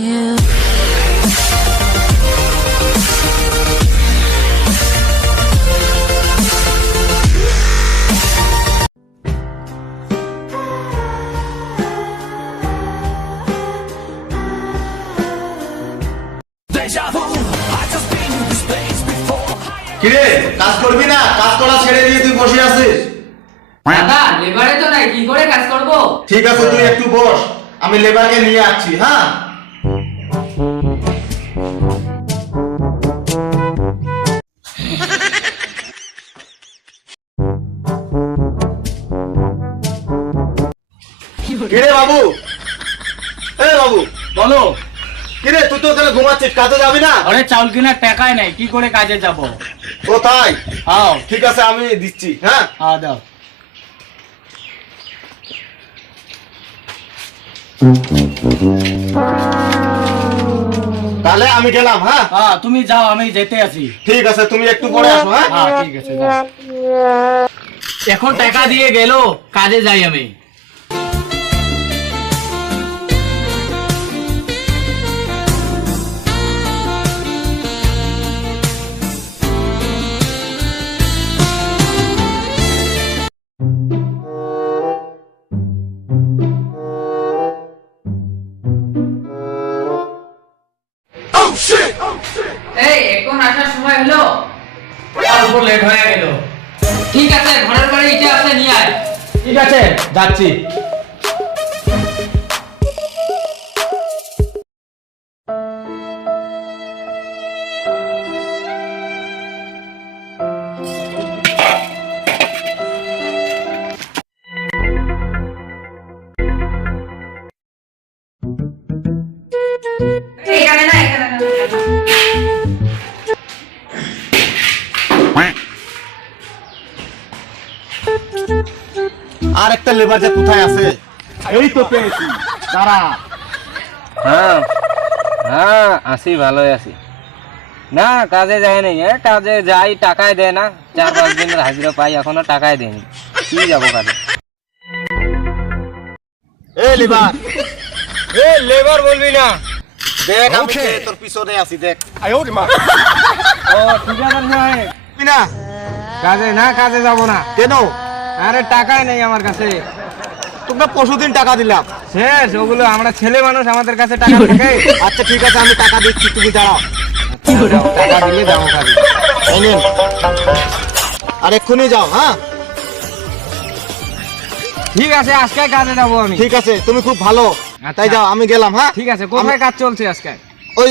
কিরে কাজ করবি না? কাজ করা ছেড়ে দিয়ে তুই বসে আছিস? দাদা লেবারে তো নাই, কি করে কাজ করব? ঠিক আছে তুই একটু বস, আমি লেবারকে নিয়ে আসছি। হ্যাঁ কিরে বাবু, এ বাবু বলো। কিরে তুই তো ওখানে ঘুমাচ্ছিস, কাজে যাবি না? আরে চাউল কেনার টাকাই নাই, কি করে কাজে যাব? ও তাই? আও ঠিক আছে আমি দিচ্ছি। হ্যাঁ দাও। তাহলে আমি গেলাম। হ্যাঁ তুমি যাও, আমি যেতে আছি। ঠিক আছে তুমি একটু পরে আসো। হ্যাঁ ঠিক আছে যাও। এখন টাকা দিয়ে গেল, কাজে যাই আমি। এই এখন আসার সময় হলো, অল্প লেট হয়ে গেল। ঠিক আছে ঘরের বাড়ি ইটা আছে নিয়ে আয়। ঠিক আছে যাচ্ছি। এখানে না, এখানে না। আর একটা লেবার যে কোথায় আছে? এই তো পেয়েছি, দাঁড়া। হ্যাঁ হ্যাঁ আছি, ভালোই আছি। না কাজে যায় নাই, কাজে যাই টাকাই দেয় না। 4-5 দিনের হাজিরা পাই, এখনো টাকাই দেয়নি। কি যাবো কাজে? লেবার বলবি না। দেখ আমি তোর পিছনে আছি, দেখ। ও ঠিকাদার সাহেব, না কাজে না, কাজে যাব না। কেন? আরে টাকাই নেই আমার কাছে। তোমরা পরশুদিন টাকা দিলাম। শেষ ওগুলো, আমরা ছেলে মানুষ, আমাদের কাছে টাকা থাকে। আচ্ছা ঠিক আছে আমি টাকা দিচ্ছি, তুমি দাঁড়াও। টাকা দিলে যাবো কাজে। এই নিন। আর এক্ষুনি যাও। হ্যাঁ ঠিক আছে আজকে কাজে যাবো আমি। ঠিক আছে তুমি খুব ভালো, তাই যাও, আমি গেলাম। হ্যাঁ ঠিক আছে, কোথায় কাজ চলছে আজকে? ওই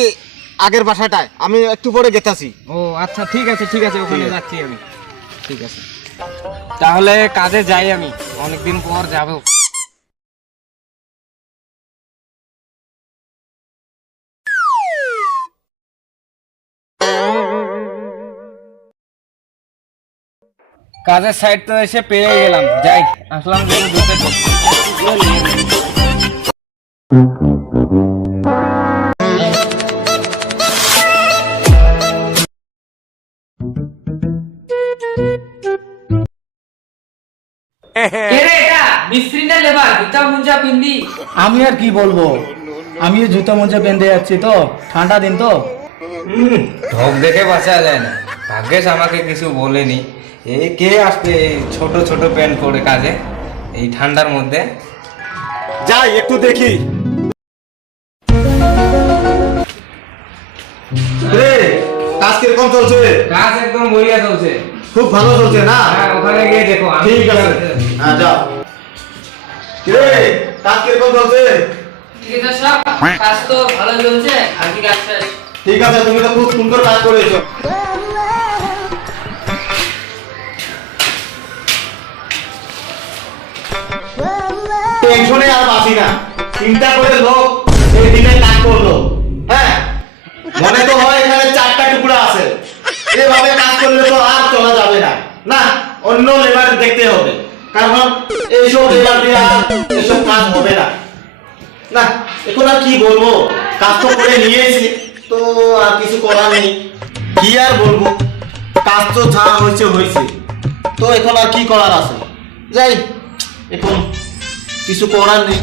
আগের বাসাটায়, আমি একটু পরে গেতাছি। ও আচ্ছা ঠিক আছে, ঠিক আছে, ওখানে যাচ্ছি আমি। ঠিক আছে তাহলে কাজে যাই আমি, অনেকদিন পর যাবো। কাজের সাইড তো এসে পেয়ে গেলাম, যাই আসলাম দুটো কে রে এটা? মিস্ত্রি না লেবার? জুতা মুঞ্জা পিন্দি। আমি আর কি বলবো, আমিও জুতা মোজা বেঁধে যাচ্ছি তো, ঠান্ডা দিন তো। ঢোক দেখে বাঁচা যায় না, ভাগ্যেশ আমাকে কিছু বলেনি। এই কে আসবে ছোট ছোট প্যান্ট পরে কাজে এই ঠান্ডার মধ্যে? যাই একটু দেখি। রে কাজ কিরকম চলছে? কাজ একদম বড়িয়া চলছে, খুব ভালো চলছে না? হ্যাঁ ওখানে গিয়ে দেখো। ঠিক আছে হ্যাঁ যাও। রে কাজ কিরকম চলছে? ঠিক আছে সব কাজ তো ভালো চলছে, আর কি কাজ শেষ। ঠিক আছে তুমি তো খুব সুন্দর কাজ করেছো। টেনশনে আর বাঁচি না, চিন্তা করে লোক এই দিনে কাজ করলো। হ্যাঁ মনে তো হয় এখানে 4টা টুকরা আছে, এভাবে কাজ করলে তো আর চলা যাবে না। না অন্য লেবার দেখতে হবে, কারণ এইসব লেবার দিয়ে আর এসব কাজ হবে না। না এখন আর কি বলবো, কাজ তো করে নিয়েছি, তো আর কিছু করার নেই। কি আর বলবো, কাজ তো যা হয়েছে হয়েছে, তো এখন আর কি করার আছে। যাই, এখন কিছু করার নেই।